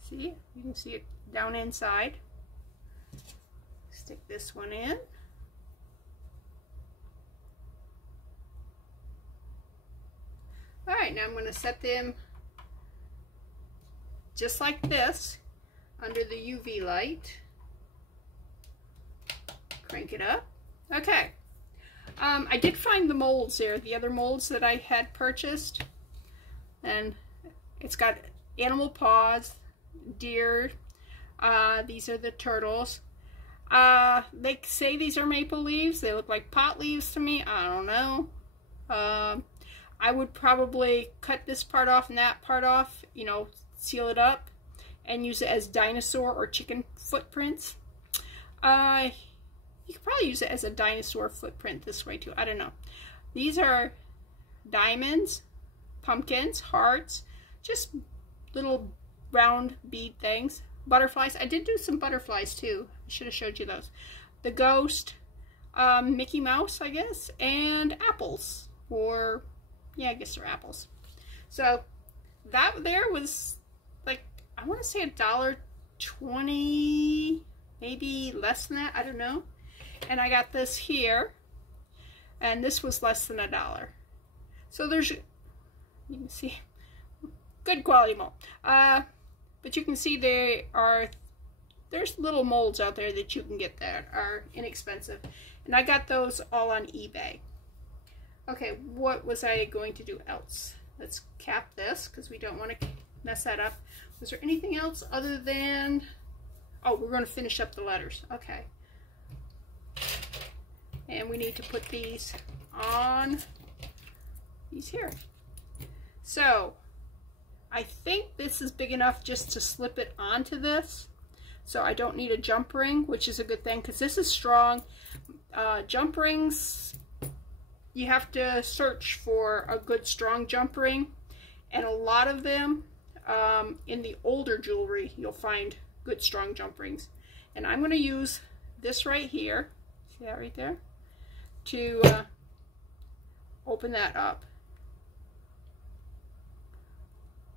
See? You can see it down inside. Stick this one in. Alright, now I'm going to set them just like this under the UV light. Crank it up. Okay. I did find the molds there, the other molds that I had purchased. And it's got animal paws, deer, these are the turtles. They say these are maple leaves. They look like pot leaves to me. I don't know. I would probably cut this part off and that part off, you know, seal it up and use it as dinosaur or chicken footprints. You could probably use it as a dinosaur footprint this way too. I don't know. These are diamonds, pumpkins, hearts, just little round bead things. Butterflies. I did do some butterflies too. I should have showed you those. The ghost, Mickey Mouse, I guess, and apples or Yeah, I guess they're apples. So that there was like, I want to say $1.20, maybe less than that, I don't know. And I got this here, and this was less than $1. So there's, you can see, good quality mold. But you can see there's little molds out there that you can get that are inexpensive. And I got those all on eBay. Okay, what was I going to do else? Let's cap this because we don't want to mess that up. Was there anything else other than, oh, we're going to finish up the letters. Okay. And we need to put these on these here. So I think this is big enough just to slip it onto this. So I don't need a jump ring, which is a good thing because this is strong. Jump rings, you have to search for a good strong jump ring. And a lot of them, in the older jewelry, you'll find good strong jump rings. And I'm going to use this right here, see that right there, to open that up.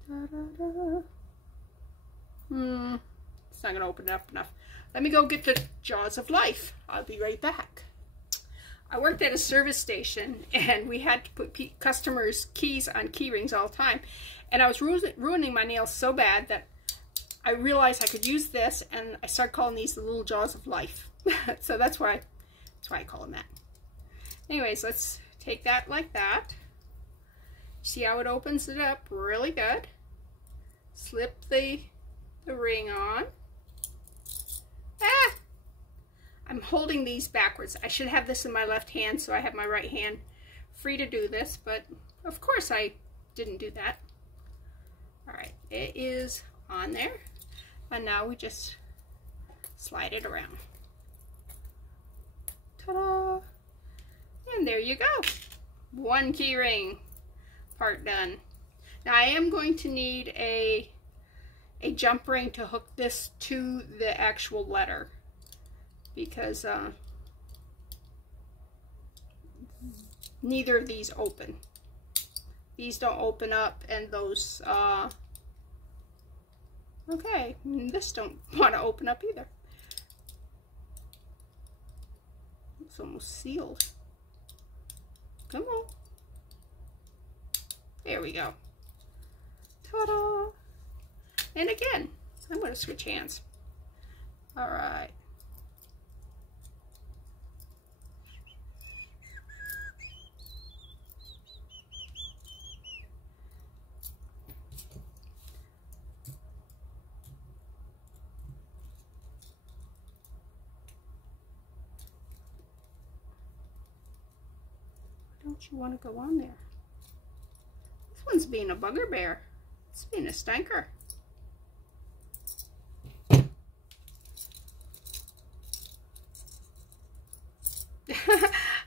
It's not going to open it up enough. Let me go get the Jaws of Life. I'll be right back. I worked at a service station, and we had to put customers' keys on key rings all the time. And I was ruining my nails so bad that I realized I could use this, and I started calling these the little Jaws of Life. So that's why I call them that. Anyways, let's take that like that. See how it opens it up really good. Slip the ring on. Ah! I'm holding these backwards. I should have this in my left hand so I have my right hand free to do this, but of course I didn't do that. Alright, it is on there. And now we just slide it around. Ta-da! And there you go. One key ring part done. Now I am going to need a jump ring to hook this to the actual letter because neither of these open. These don't open up, and those okay, this don't want to open up either. It's almost sealed. Come on. There we go. Ta-da! And again, I'm going to switch hands. All right. Why don't you want to go on there? This one's being a bugger bear. It's being a stinker.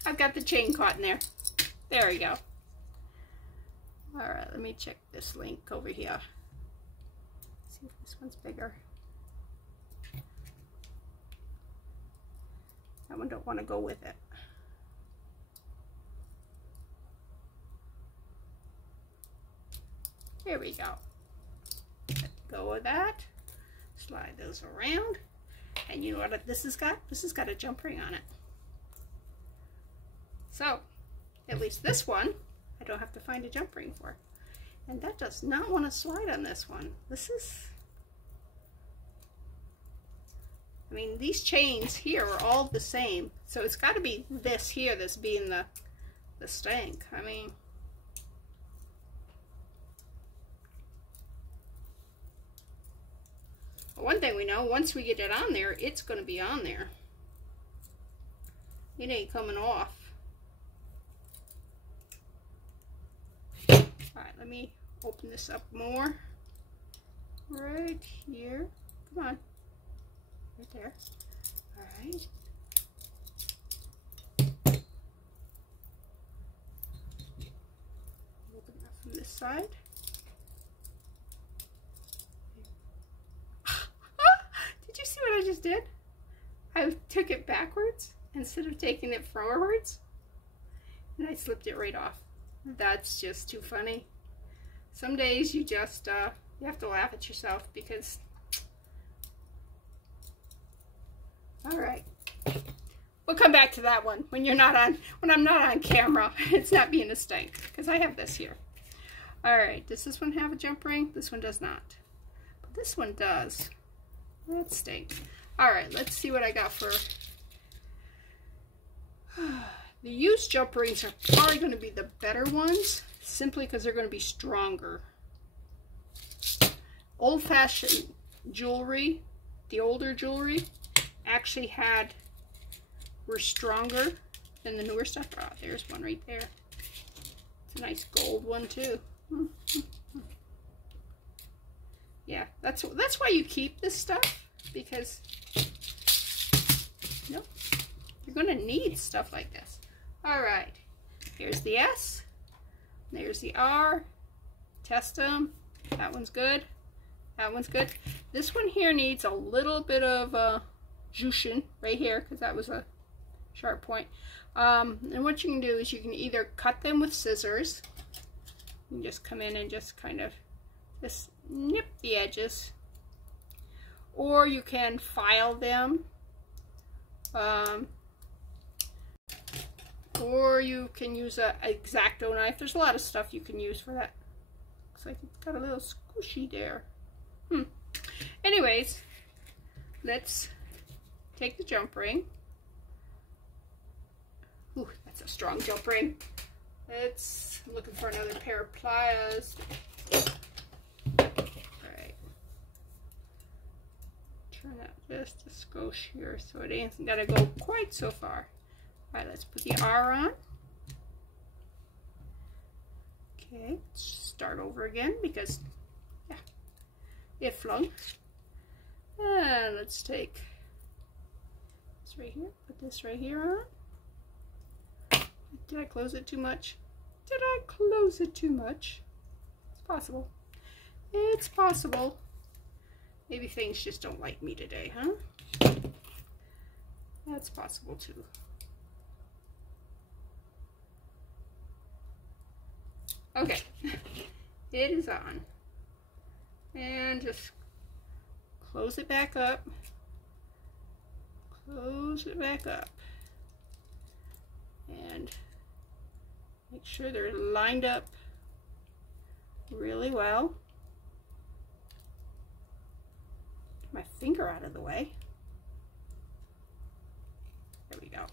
I've got the chain caught in there. There we go. Alright, let me check this link over here. See if this one's bigger. That one don't want to go with it. There we go. Let go of that. Slide those around. And you know what this has got? This has got a jump ring on it. So, at least this one, I don't have to find a jump ring for. And that does not want to slide on this one. This is, I mean, these chains here are all the same. So it's got to be this here that's being the stank. I mean, one thing we know, once we get it on there, it's going to be on there. It ain't coming off. Alright, let me open this up more. Right here. Come on. Right there. Alright. Open that from this side. Did you see what I just did? I took it backwards instead of taking it forwards. And I slipped it right off. That's just too funny. Some days you just, you have to laugh at yourself because, all right. We'll come back to that one when you're not on, when I'm not on camera. It's not being a stank because I have this here. All right, does this one have a jump ring? This one does not. But this one does. That stinks. All right, let's see what I got for... The used jump rings are probably going to be the better ones, simply because they're going to be stronger. Old-fashioned jewelry, the older jewelry, actually were stronger than the newer stuff. Oh, there's one right there. It's a nice gold one too. Yeah, that's why you keep this stuff, because nope, you're gonna need stuff like this. All right, here's the S, there's the R. Test them. That one's good. That one's good. This one here needs a little bit of juicing right here because that was a sharp point. And what you can do is you can either cut them with scissors. You can just come in and just kind of just nip the edges, or you can file them, or you can use a X-Acto knife. There's a lot of stuff you can use for that. Looks like it's got a little squishy there. Anyways, let's take the jump ring. Ooh, that's a strong jump ring. I'm looking for another pair of pliers. Alright. Turn that just a skosh here so it ain't gotta go quite so far. Alright, let's put the R on. Okay, let's start over again because, yeah, it flung. And let's take this right here, put this right here on. Did I close it too much? Did I close it too much? It's possible. It's possible. Maybe things just don't like me today, huh? That's possible too. Okay, it is on. And just close it back up. Close it back up. And make sure they're lined up really well. Get my finger out of the way. There we go.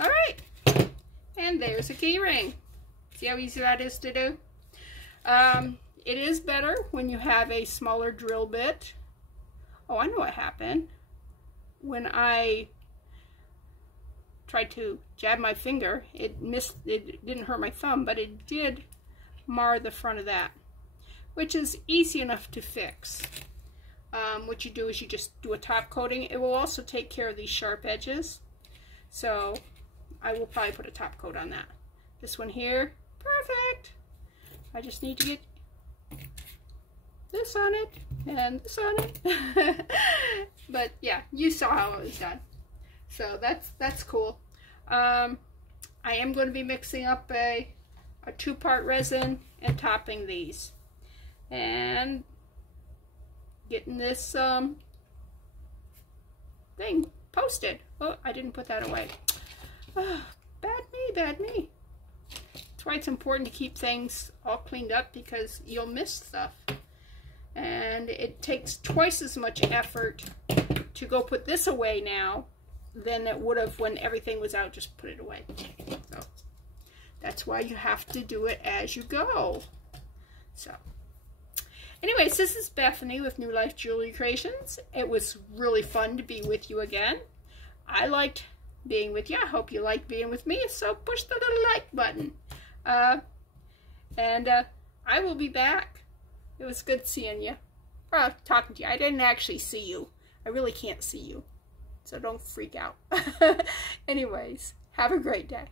All right, and there's a key ring. See how easy that is to do? It is better when you have a smaller drill bit. Oh, I know what happened. When I tried to jab my finger, it didn't hurt my thumb, but it did mar the front of that, which is easy enough to fix. What you do is you just do a top coating. It will also take care of these sharp edges, so I will probably put a top coat on that. This one here, perfect. I just need to get this on it and this on it. But yeah, you saw how it was done. So that's cool. I am going to be mixing up a 2-part resin and topping these. And getting this thing posted. Oh, I didn't put that away. Oh, bad me, bad me. That's why it's important to keep things all cleaned up, because you'll miss stuff. And it takes twice as much effort to go put this away now than it would have when everything was out. Just put it away. So that's why you have to do it as you go. So anyways, this is Bethany with New Life Jewelry Creations. It was really fun to be with you again. I liked being with you. I hope you like being with me. So push the little like button. I will be back. It was good seeing you. Or talking to you. I didn't actually see you. I really can't see you. So don't freak out. Anyways, have a great day.